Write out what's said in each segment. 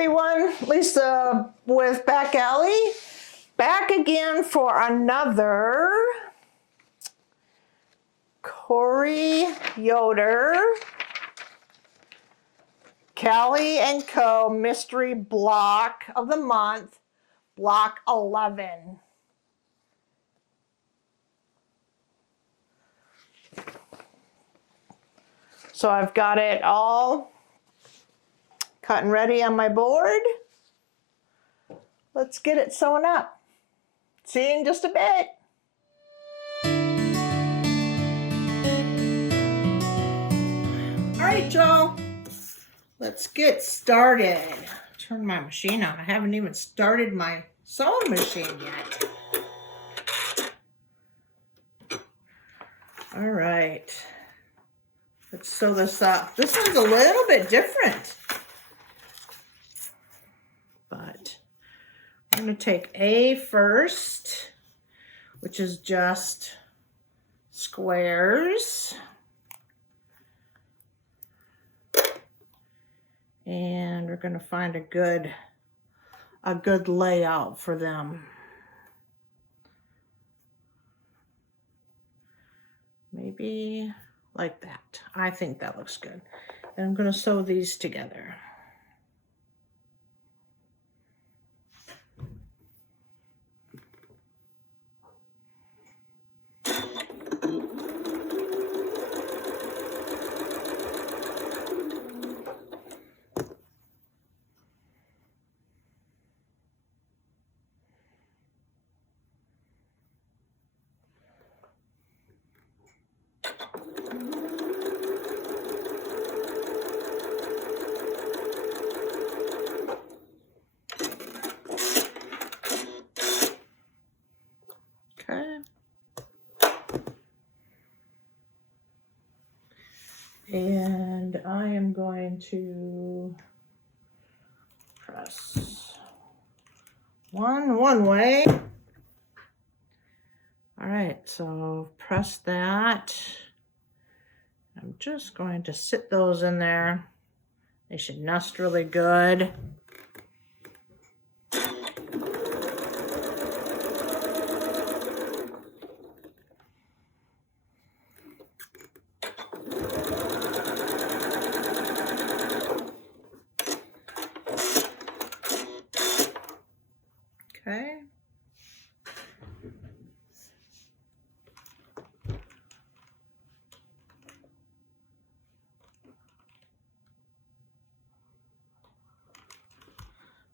everyone, Lisa with Backallie, back again for another Corey Yoder Cali Co mystery block of the month, block 11. So I've got it all cut and ready on my board. Let's get it sewn up. See you in just a bit. All right, y'all, let's get started. Turn my machine on. I haven't even started my sewing machine yet. All right, let's sew this up. This one's a little bit different, but I'm going to take A first, which is just squares. And we're going to find a good layout for them. Maybe like that. I think that looks good. And I'm going to sew these together. And I am going to press one way. All right, so press that. I'm just going to sit those in there. They should nest really good. Okay.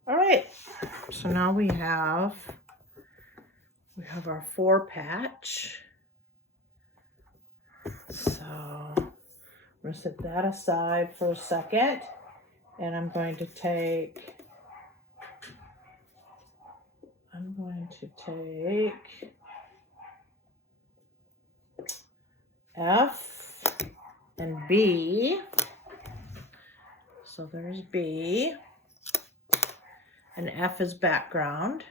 All right, so now we have our 4-patch. So I'm going to set that aside for a second, and I'm going to take F and B. So there's B, and F is background.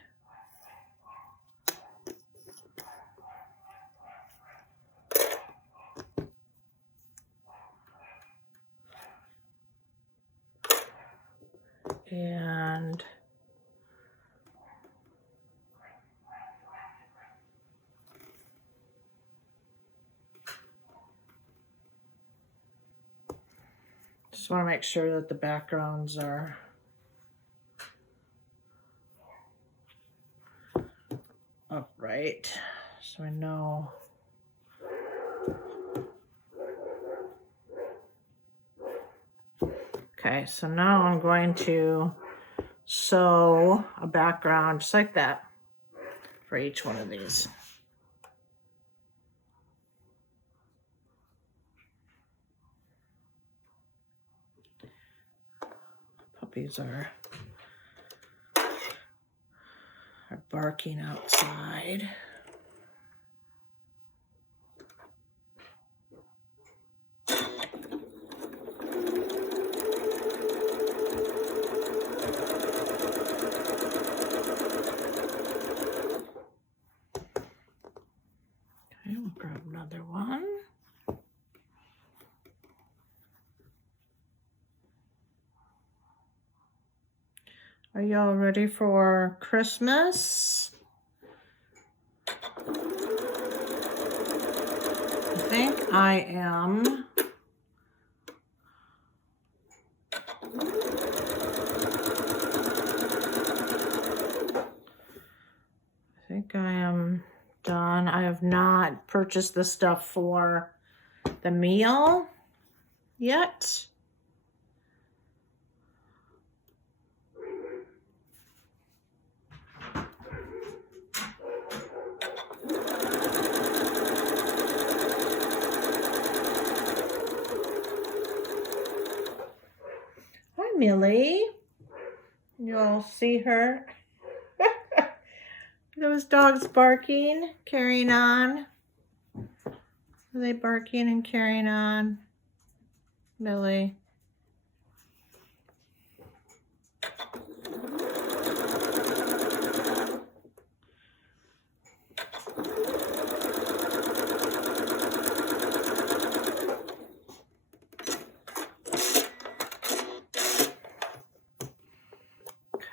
And just want to make sure that the backgrounds are upright, so I know. Okay, so now I'm going to sew a background just like that for each one of these. Puppies are barking outside. Okay, we'll grab another one. Are y'all ready for Christmas? I think I am. I think I am done. I have not purchased the stuff for the meal yet. Hi, Millie. You all see her? Those dogs barking, carrying on. Are they barking and carrying on? Millie.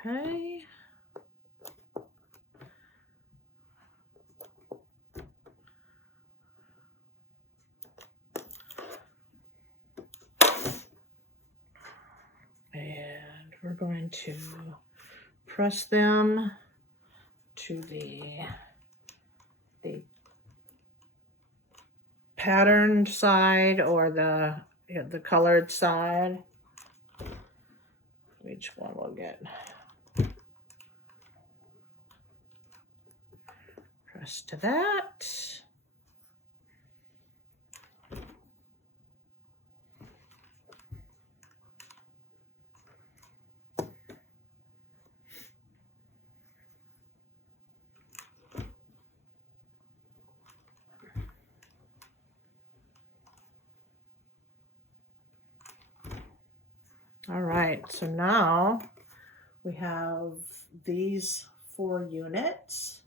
Okay. And we're going to press them to the patterned side or the colored side. Which one will get pressed to that. All right, so now we have these 4 units.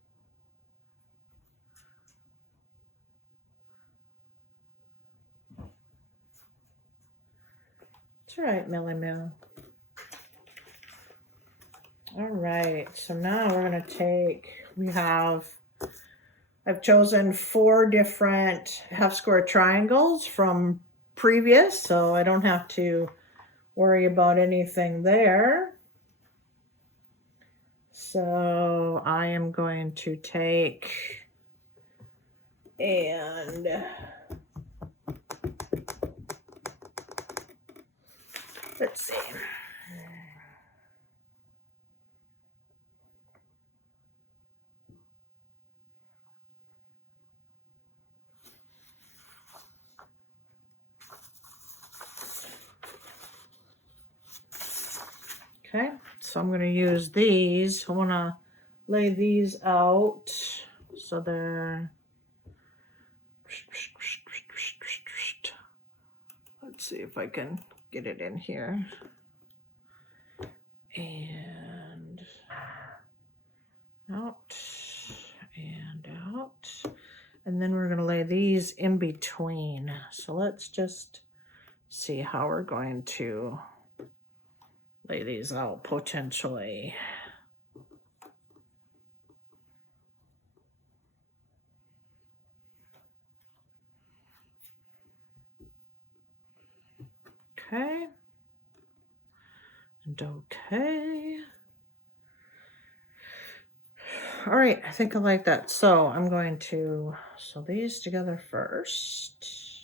That's right, Millie Moo. All right, so now we're gonna I've chosen 4 different half square triangles from previous, so I don't have to worry about anything there. So I am going to take and let's see. Okay, so I'm going to use these. I want to lay these out so they're, let's see if I can get it in here. And out and out. And then we're going to lay these in between. So let's just see how we're going to lay these out potentially. Okay. And okay. All right, I think I like that. So I'm going to sew these together first.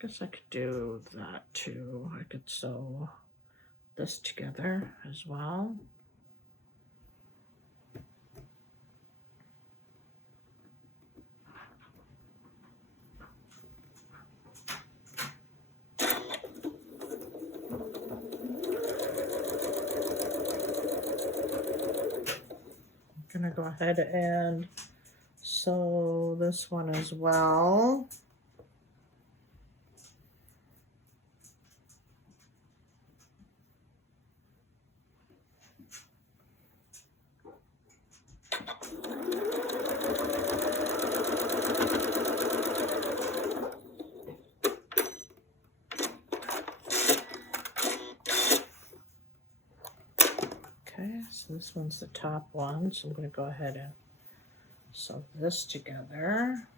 Guess I could do that too. I could sew this together as well. I'm gonna go ahead and sew this one as well. Okay, so this one's the top one, so I'm going to go ahead and sew this together.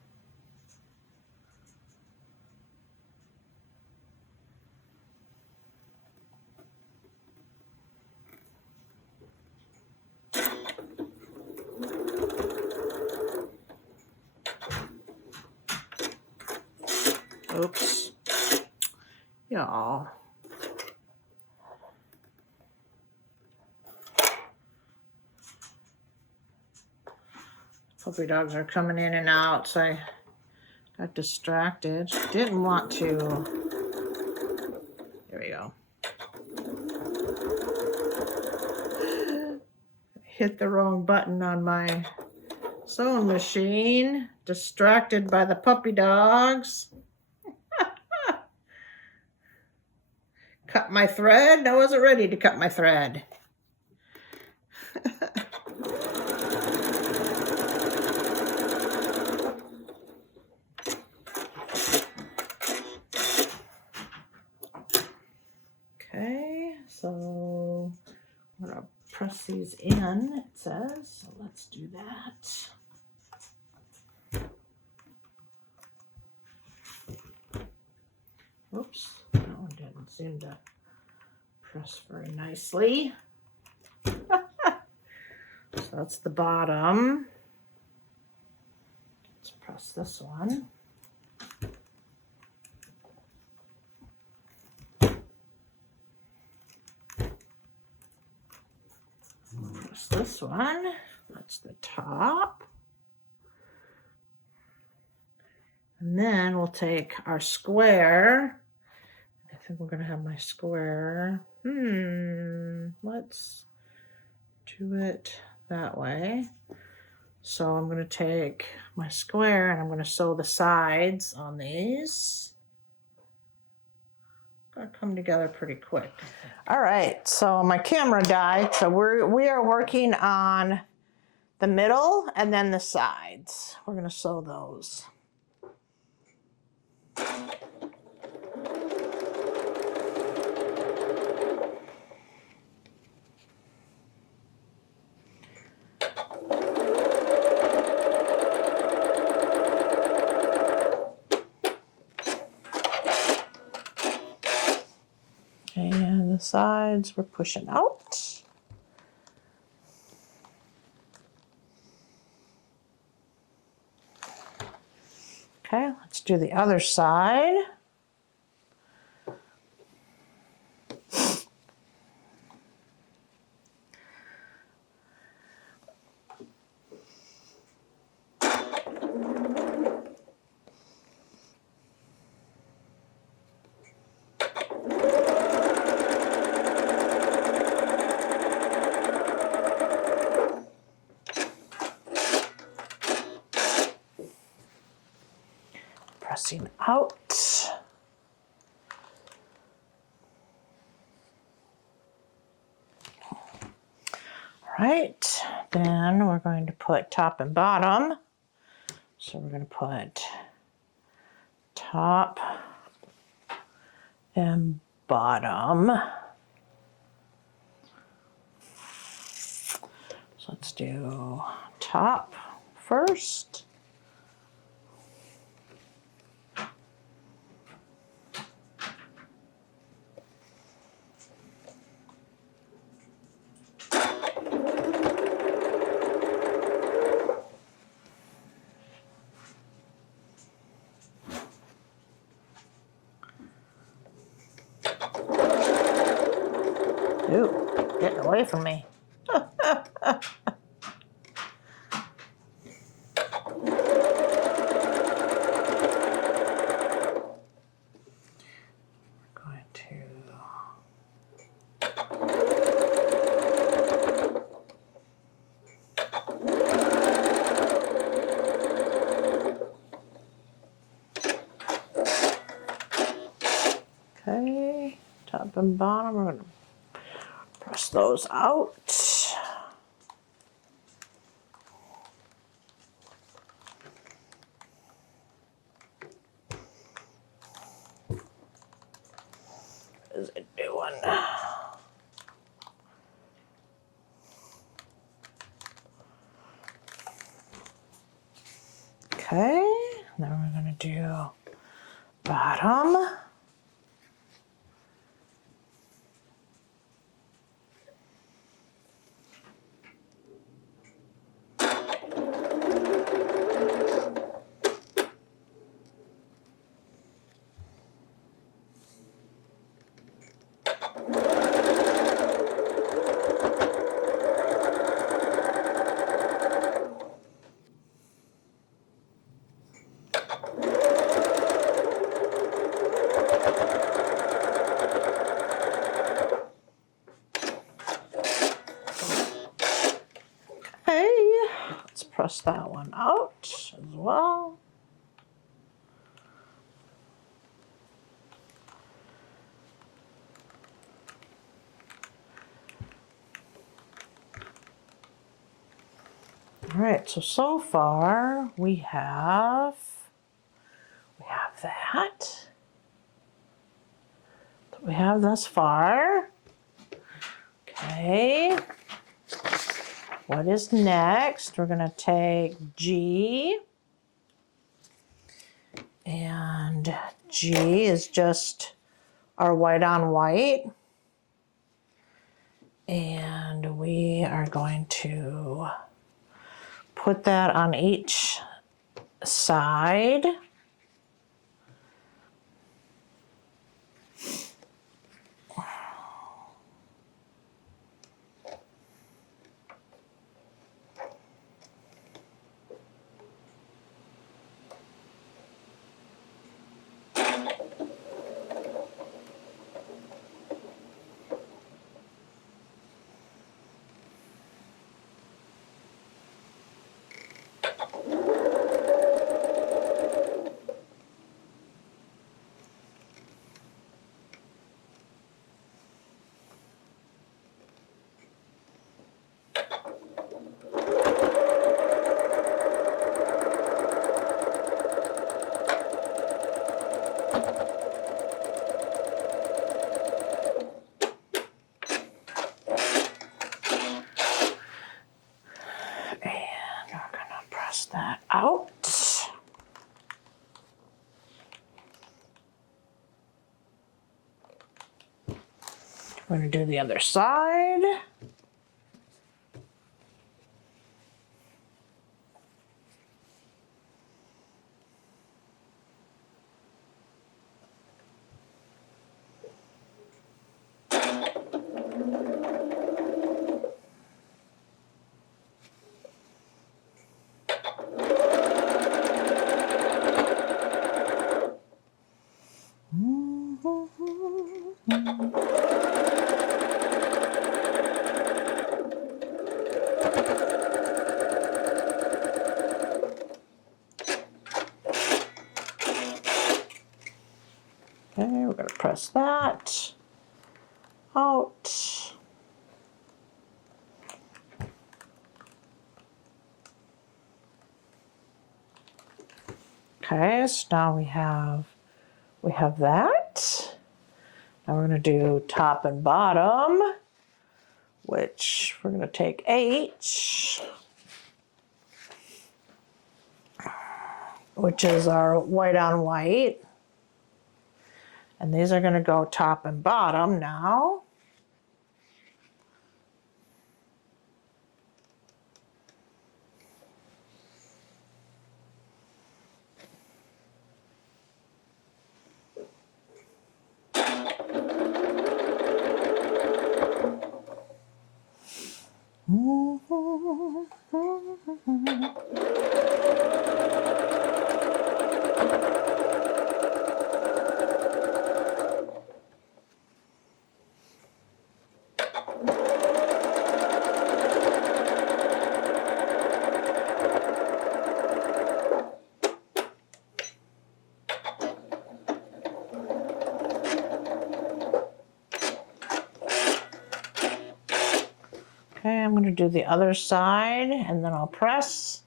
Oops, y'all. Puppy dogs are coming in and out, so I got distracted. Didn't want to. There we go. Hit the wrong button on my sewing machine. Distracted by the puppy dogs. Cut my thread. I wasn't ready to cut my thread. Okay, so I'm gonna press these in, it says, so let's do that. Oops, that one didn't seem to press very nicely. So that's the bottom. Let's press this one. Press this one. That's the top. And then we'll take our square. I think we're gonna have my square. Let's do it that way. So I'm gonna take my square and I'm gonna sew the sides on these. It's gonna come together pretty quick. All right, so my camera died, so we are working on the middle and then the sides. We're gonna sew those. And the sides we're pushing out. Okay, let's do the other side. Pressing out. All right, then we're going to put top and bottom. So we're going to put top and bottom. So let's do top first. Ooh, getting away from me. Okay, top and bottom, we're going to press those out. What is it doing? Okay, then we're going to do bottom. Okay, let's press that one out as well. All right, so far we have that. We have thus far. Okay. What is next? We're gonna take G, and G is just our white on white. And we are going to put that on each side. That out. We're going to do the other side. Okay, we're going to press that out. Okay, so now we have that. Now we're going to do top and bottom, which we're going to take H, which is our white on white. And these are going to go top and bottom now. Okay, I'm going to do the other side and then I'll press.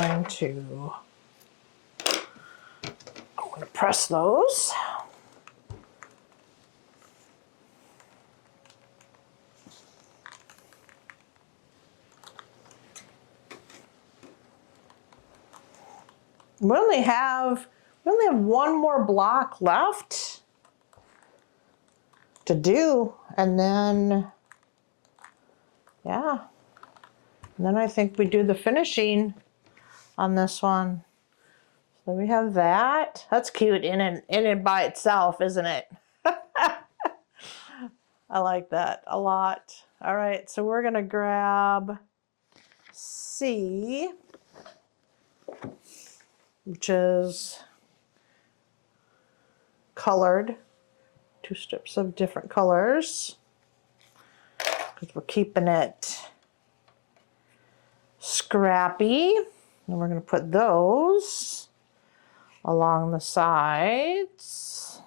going to press those. We only have one more block left to do, and then, yeah, and then I think we do the finishing on this one. So we have that. That's cute in and by itself, isn't it? I like that a lot. All right, so we're gonna grab C, which is colored, 2 strips of different colors, because we're keeping it scrappy. And we're going to put those along the sides.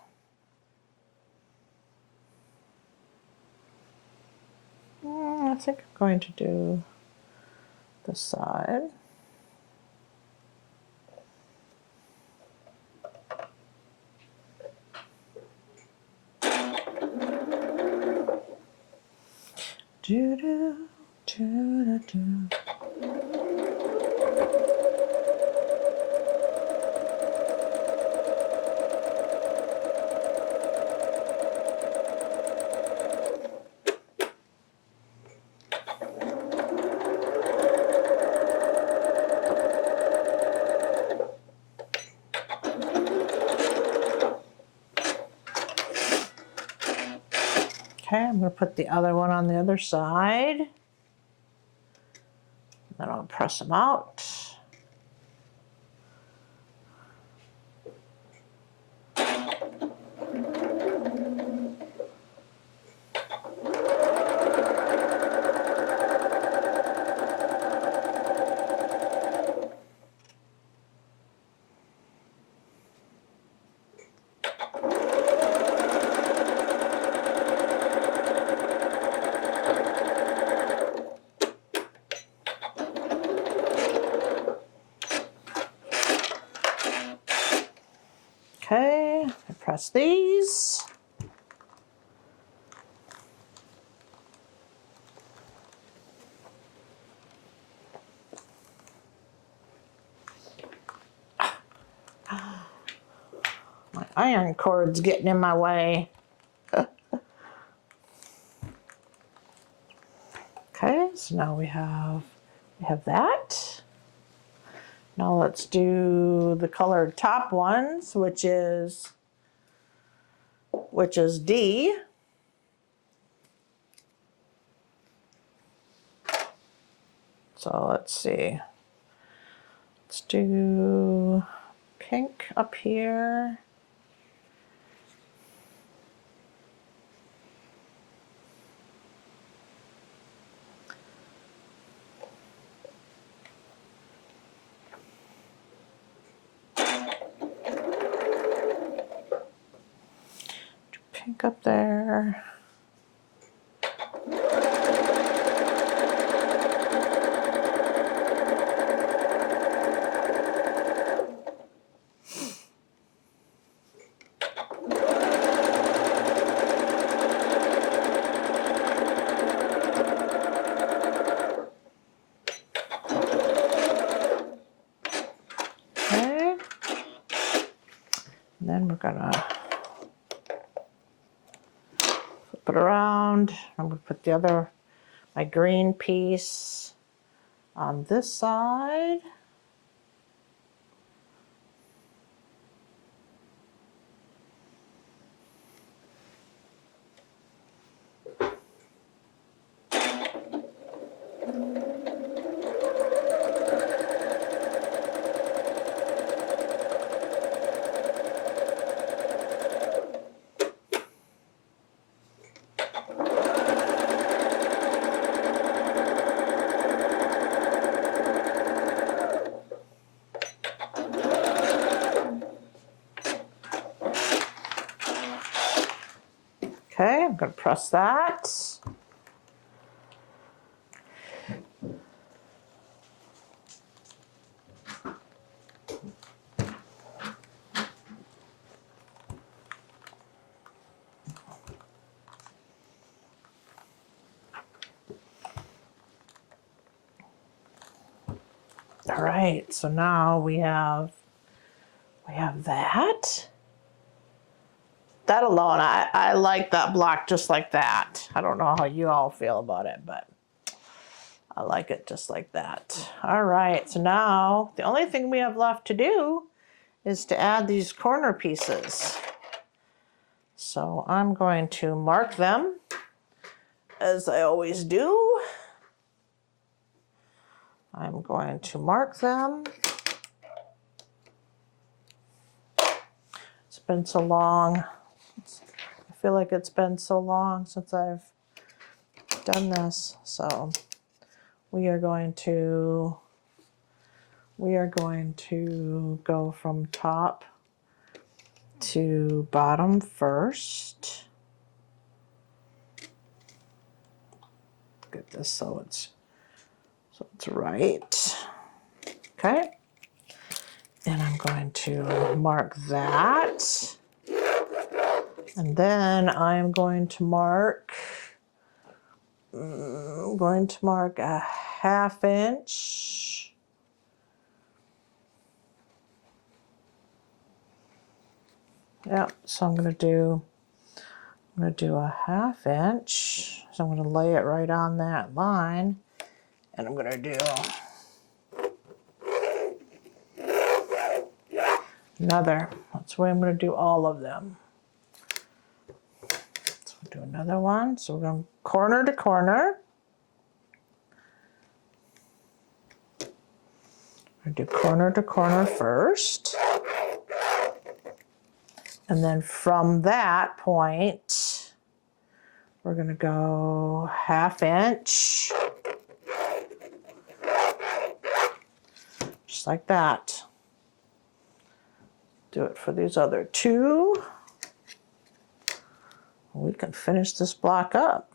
I think I'm going to do this side. Do-do, do-do-do. Okay, I'm going to put the other one on the other side. Then I'll press them out. Okay, I press these. My iron cord's getting in my way. Okay, so now we have that. Now let's do the colored top ones, which is D. So let's see. Let's do pink up here. Pink up there. Okay. And then we're gonna flip it around. I'm gonna put my green piece on this side. Okay, I'm going to press that. All right, so now we have that. That alone, I like that block just like that. I don't know how you all feel about it, but I like it just like that. All right, so now the only thing we have left to do is to add these corner pieces. So I'm going to mark them as I always do. I'm going to mark them. It's been so long. I feel like it's been so long since I've done this. So we are going to go from top to bottom first. Get this so it's right. Okay. And I'm going to mark that. And then I'm going to mark a 1/2 inch. Yep, so I'm going to do a 1/2 inch. So I'm going to lay it right on that line. And I'm going to do another. That's the way I'm going to do all of them. So we'll do another one. So we're going corner to corner. We're going to do corner to corner first. And then from that point, we're going to go 1/2 inch. Just like that. Do it for these other two. We can finish this block up.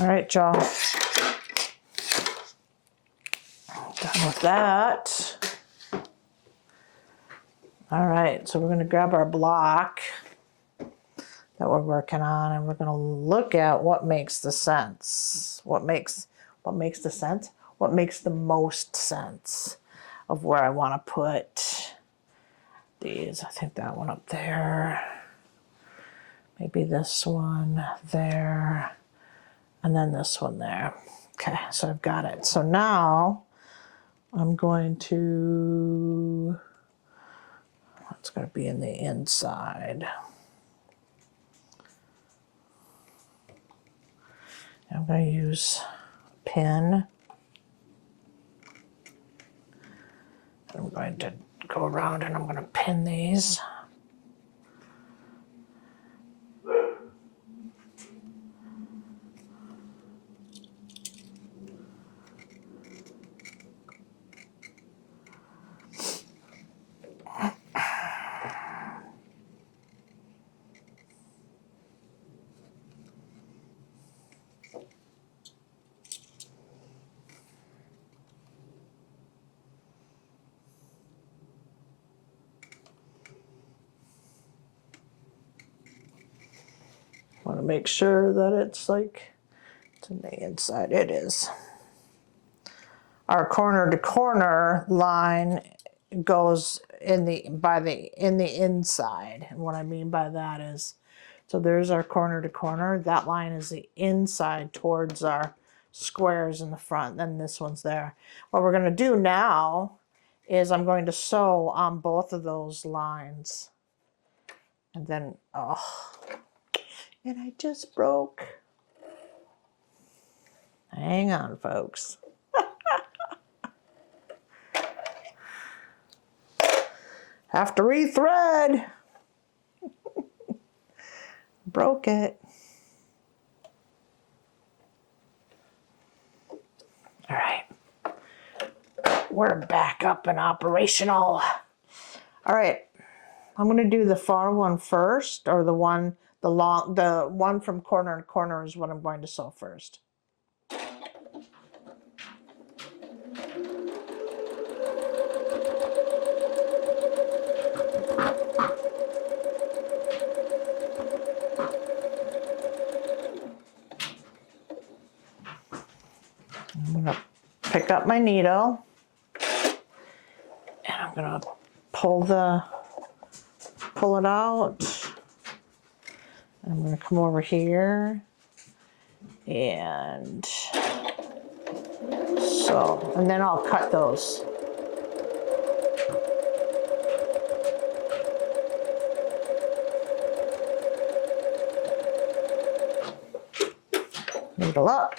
All right, y'all. Done with that. All right, so we're going to grab our block that we're working on, and we're going to look at what makes the sense. What makes the sense? What makes the most sense of where I want to put these. I think that one up there. Maybe this one there. And then this one there. Okay, so I've got it. So now I'm going to, it's going to be in the inside. I'm going to use a pin. I'm going to go around and I'm going to pin these. Want to make sure that it's in the inside. It is. Our corner to corner line goes in the inside. And what I mean by that is, so there's our corner to corner. That line is the inside towards our squares in the front. Then this one's there. What we're going to do now is I'm going to sew on both of those lines. And then, oh, and I just broke. Hang on, folks. Have to rethread. Broke it. All right. we're back up and operational. All right, I'm going to do the far one first, or the one from corner to corner is what I'm going to sew first. I'm going to pick up my needle and I'm going to pull it out. I'm going to come over here and so, and then I'll cut those. Needle up.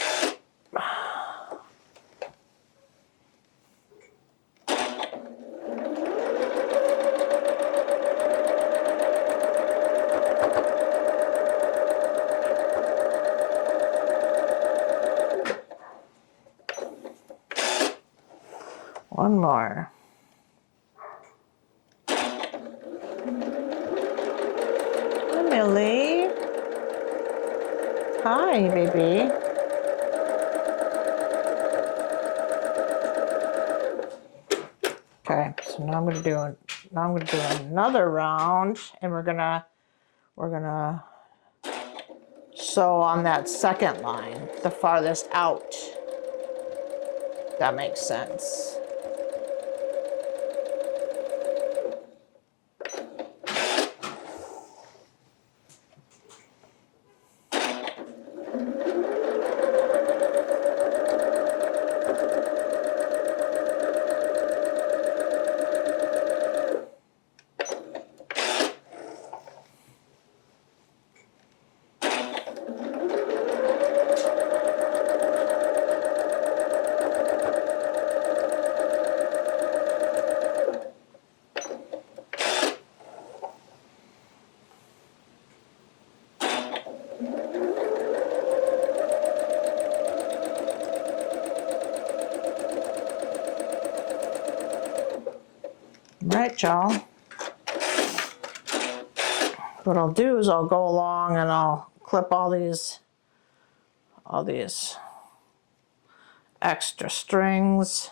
One more. Hi, Millie. Hi, baby. Okay, so now I'm gonna do another round, and we're gonna sew on that second line, the farthest out. That makes sense. Right, y'all. What I'll do is I'll go along and I'll clip all these extra strings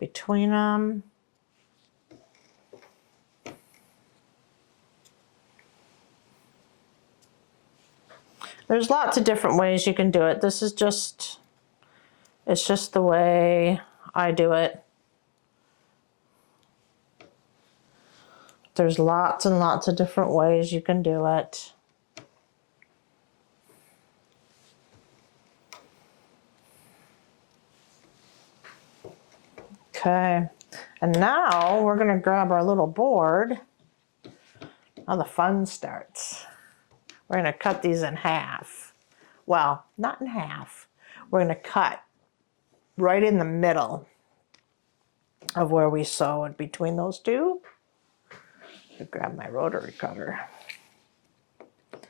between them. There's lots of different ways you can do it. This is it's just the way I do it. There's lots and lots of different ways you can do it. Okay, and now we're gonna grab our little board. Now the fun starts. We're gonna cut these in half. Well, not in half. We're gonna cut right in the middle of where we sewed between those two. I'll grab my rotary cutter. And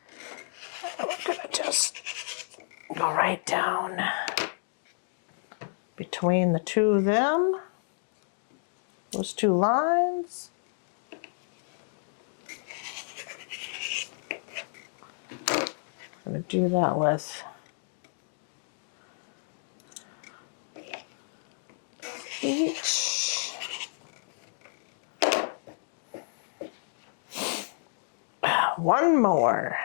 we're gonna just go right down between the two of them, those two lines. I'm gonna do that with each. One more.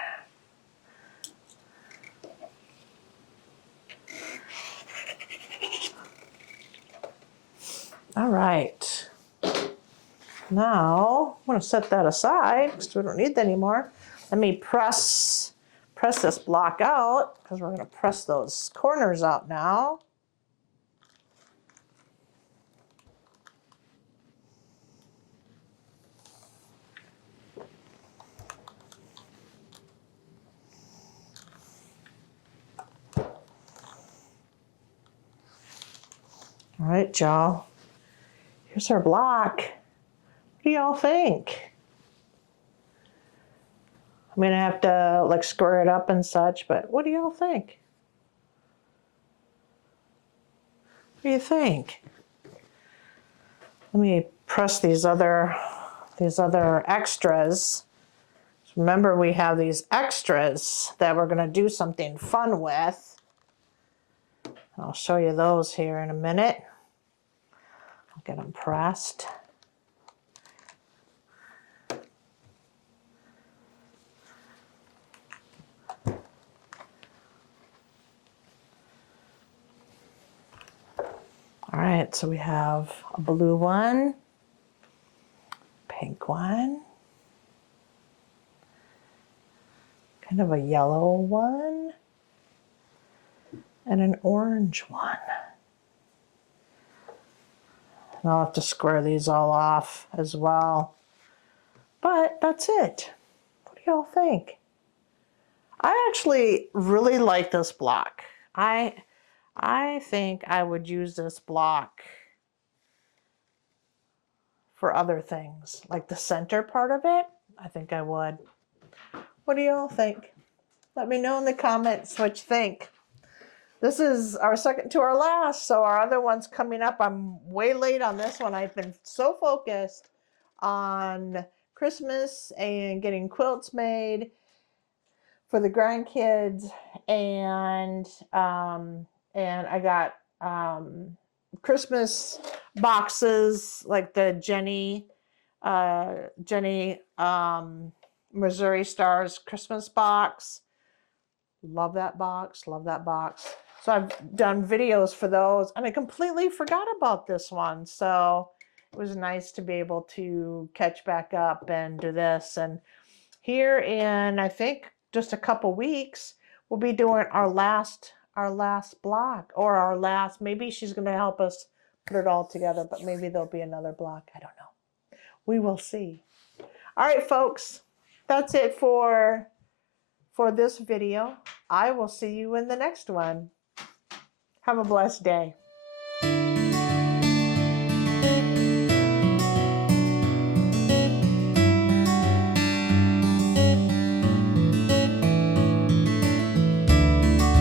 All right. Now I'm going to set that aside because we don't need that anymore. Let me press this block out because we're going to press those corners out now. All right, y'all. Here's our block. What do y'all think? I'm gonna have to like square it up and such, but what do y'all think? What do you think? Let me press these other extras. Remember, we have these extras that we're going to do something fun with. I'll show you those here in a minute. I'll get them pressed. All right, so we have a blue one, pink one, kind of a yellow one, and an orange one. And I'll have to square these all off as well. But that's it. What do y'all think? I actually really like this block. I think I would use this block for other things, like the center part of it. I think I would. What do y'all think? Let me know in the comments what you think. This is our second to our last, so our other one's coming up. I'm way late on this one. I've been so focused on Christmas and getting quilts made for the grandkids, and I got Christmas boxes like the Jenny Missouri Stars Christmas box. Love that box, love that box. So I've done videos for those, and I completely forgot about this one. So it was nice to be able to catch back up and do this. And here in, I think, just a couple weeks, we'll be doing our last block, or our last, maybe she's going to help us put it all together, but maybe there'll be another block. I don't know. We will see. All right, folks, that's it for this video. I will see you in the next one. Have a blessed day.